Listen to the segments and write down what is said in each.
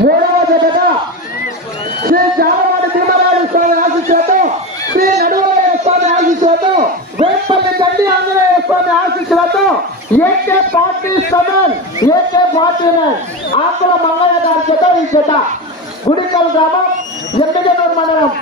మూడవ జతగా శ్రీ జాలవాడి తిమ్మరాజు స్వామి ఆశీస్సులతో శ్రీ నడువలయ స్వామి ఆశీస్సులతో వేపల్లి గండి ఆంజనేయ స్వామి ఆశీస్సులతో AK forty seven AK forty nine Akula Mallaiah గారి జత ఈ జత గుడికల్ గ్రామం ఎమ్మిగనూరు మండలం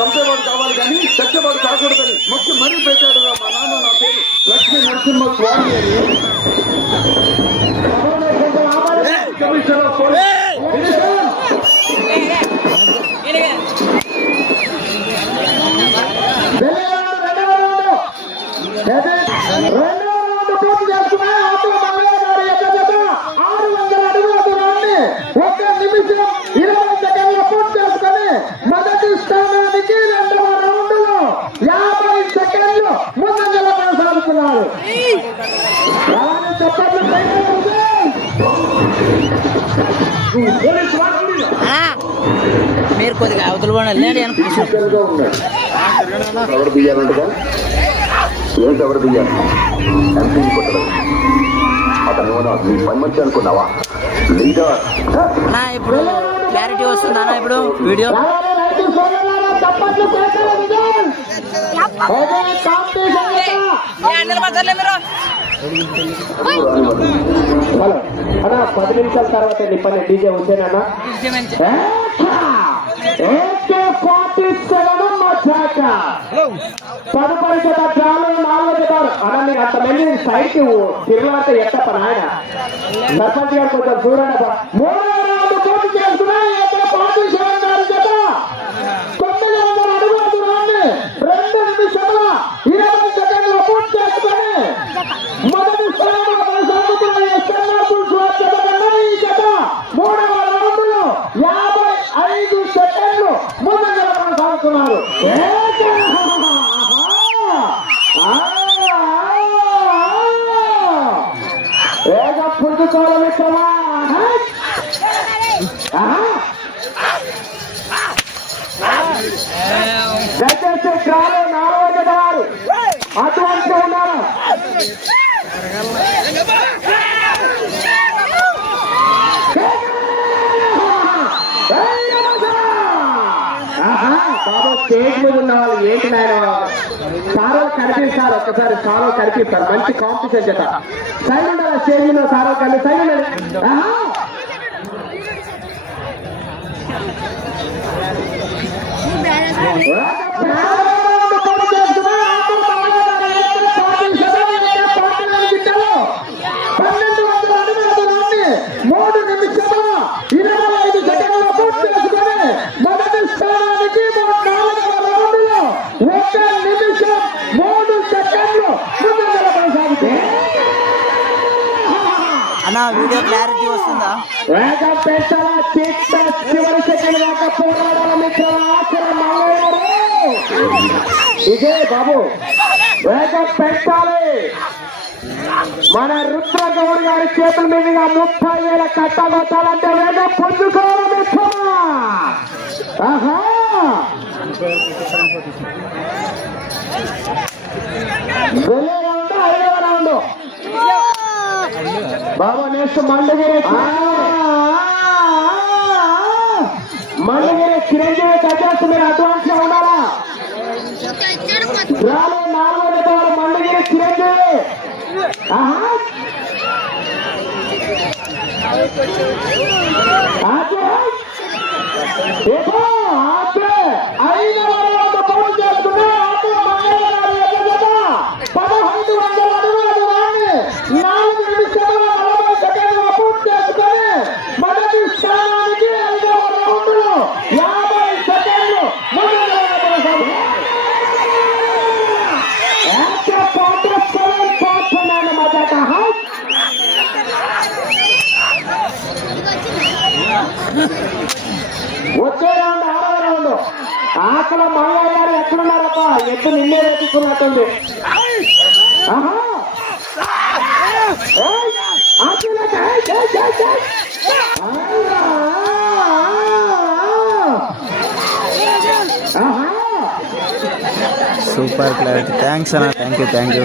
చంపేవాడు కావాలి కానీ చచ్చేవాడు కాకూడదని మొక్కి మరీ పెట్టాడు మా నాన్న నా పేరు లక్ష్మీ నరసింహ స్వామి అని. Commissioner of police. మీరు కొద్దిగా అవతల పడి వెళ్ళండి ఎవరు బియ్యాలంటగా ఏంటి ఎవరు బియ్యాలి ఎంపీ కొట్టడం అతను ఏమన్నా నీ పని మంచి అనుకున్నావా ఇప్పుడు క్లారిటీ వస్తుందా అన్న ఇప్పుడు వీడియో పది నిమిషాల తర్వాత నిప్పని డీజే హుసేన్ మచ్చాక తదుపరి జత చాలు నాలుగు జతాలు అన్న మీరు అంత మంది సైడ్కి ఎట్టప్ప నాయన సర్పంచ్ గారు కొంచెం చూడండి అబ్బా. మూడో రౌండ్ పూర్తి చేస్తున్నా ఏకే ఫార్టీ సెవెన్ జత తొమ్మిది వందల రెండు ఇరవై సెకండ్ల పూర్తి చేసుకొని మొదటి స్థానంలో కొనసాగుతున్న కన్నా ఈ జత మూడవ రౌండ్లో యాభై ఐదు సెకండ్లు కొనసాగుతున్నారు ఏక! ఆ! ఏక పుంజుకోవాలి మిత్రమా ఆహా! దయచేసి గ్రామం నాలుగో అటువంటి ఉన్నారు. బాబు స్టేజ్ మీద ఉన్న వాళ్ళు ఏంటి నాయన? సారో కనిపిస్తారు ఒక్కసారి సారో కనిపిస్తారు. మంచి కాంపిటీషన్ చేత సైడ్ ఉండాలి స్టేజ్ మీద సారో కలిపి సైన్ ఉండాలి ఆహా! అన్న వీడియో క్లారిటీ వస్తుందా? ఇదే బాబు పెంచాలి. మన రుద్రగౌడ్ గారి చేతుల మీదుగా ముప్పై వేల కట్ట కొట్టాలంటే వేగం మిత్రమా ఆహా! వెళ్ళే రౌండ్ రౌండ్. బాబా నెక్స్ట్ మండగిరి. మండగిరి చిరంజీవి కట్టేసి మీరు అడ్వాన్స్గా ఉండాలా? రాలే మండగిరి చిరంజీవి. ఆహా. ఎత్తు నిన్నే రచిస్తున్నట్టుంది సూపర్ క్లారిటీ. థ్యాంక్స్ అన్న థ్యాంక్ యూ థ్యాంక్ యూ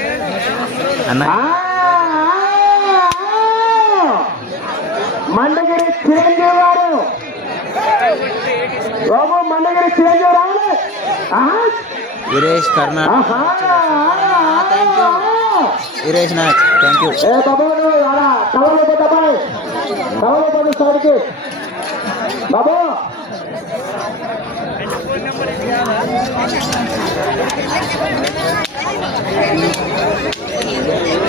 అన్న. మండగిరి చిరంజీవి గారు. బాబు మండగిరి చిరంజీవి రావాలి. వీరేష్ కర్ణాటక వీరేష్ బాబు.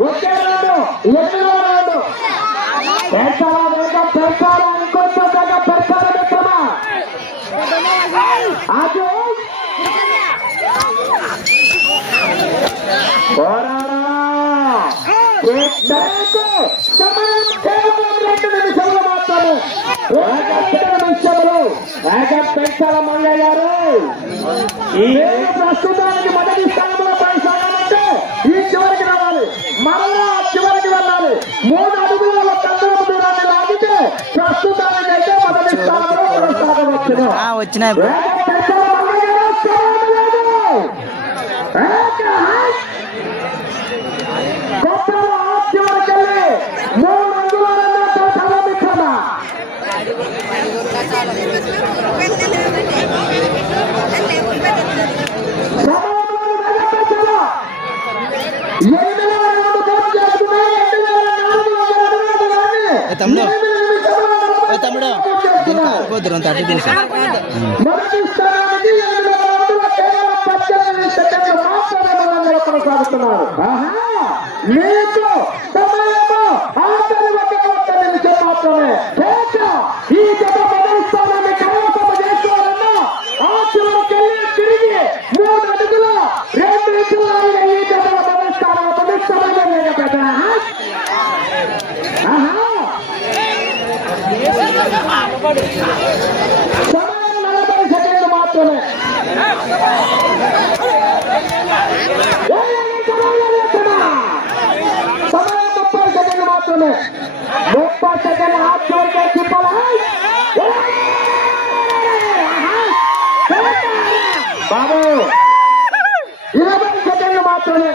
వచ్చే రాడు ఎన్నో ప్రస్తుతం వచ్చినాయి. తమ్ముడు? తమ్ముడు? దీనికి ఆగిపోతారు అంత అటు తెలుసు కొనసాగుతున్నారు చేయాలి ముప్పై సెకండ్ హాఫ్ జోరుగా తిప్పాలి బాబు ఇరవై సెకండ్లు మాత్రమే.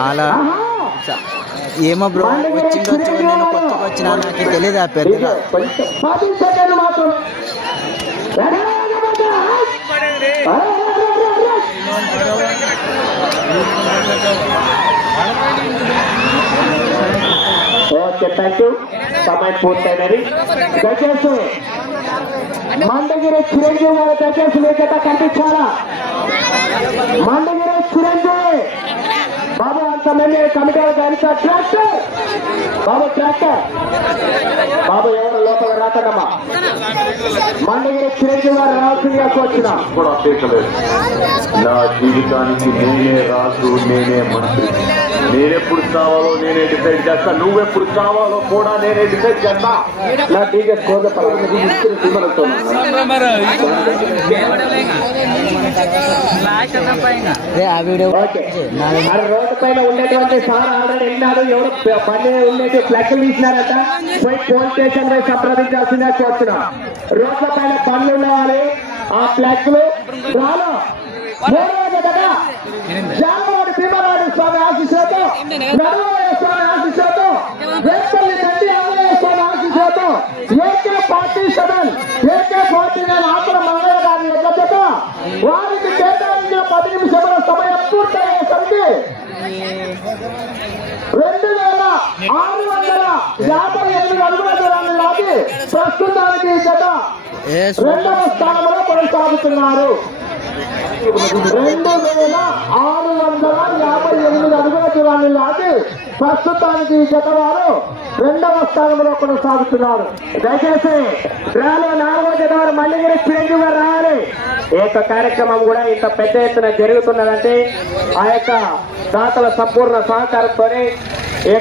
అలా. ఏమో బ్రో వచ్చిందో నేను కొత్తగా వచ్చినా నాకు తెలియదు ఆ పెద్దగా. పది సెకండ్లు మాత్రమే. థ్యాంక్ యూ సమయం పూర్తయినది. దయచేసి మండగిరి చిరంజీవి గారు దయచేసి లేకట కనిపించాలా? మండగిరి చిరంజీవి! బాబు అంతమంది కమిటీ గారితో ట్రాక్టర్! బాబు ట్రాక్టర్! బాబు ఎవరు లోపల రాకడమ్మా? మండగిరి చిరంజీవి గారు రావాల్సిందిగా వచ్చిన కూడా అపేక్షలేదు నా జీవితానికి నేనే రాజు నేనే మంత్రి. నేనెప్పుడు కావాలో నేనే డిసైడ్ చేస్తా. నువ్వెప్పుడు కావాలో కూడా నేనే డిసైడ్ చేస్తా. నా ఓకే. ఆ రోడ్డు పైన ఉండేటువంటి సార్ ఆల్రెడీ విన్నారు ఎవరు ప- బండి ఉండేటి ఫ్లెక్స్ తీసినారట. పోయి పోలీస్ స్టేషన్ పోయి సంప్రదించాల్సిందే కోరుతున్నాం. రోడ్ల పైన పనులు ఉండాలి. ఆ ఫ్లెక్స్లు రాను జామవాడి భీమరాడు స్వామి ఆశీస్సులతో నడవరాయ స్వామి ఆశీస్సులతో వేపల్లి తండ్రి ఆంజనేయ స్వామి ఆశీస్సులతో AK forty seven AK forty nine Akula Mangala గారి ఎగ్గత వారికి కేటాయించిన పది నిమిషముల సమయం పూర్తయ్యేసరికి రెండు వేల ఆరు వందల యాభై ఎనిమిది అడుగుల దూరాన్ని లాగి ప్రస్తుతానికి జత రెండవ స్థానంలో కొనసాగుతున్నారు. రెండు వేల ఆరు వందల యాభై ఎనిమిది అడుగుల దూరాన్ని లాగి ప్రస్తుతానికి ఈ వారు రెండవ స్థానంలో కొనసాగుతున్నారు. దయచేసి డ్రాలో నాలుగో జతవారు మల్లిగిరి చిరంజీవి గారు రావాలి. ఈ యొక్క కార్యక్రమం కూడా ఇంత పెద్ద ఎత్తున జరుగుతున్నదంటే ఆ యొక్క దాతల సంపూర్ణ సహకారంతోనే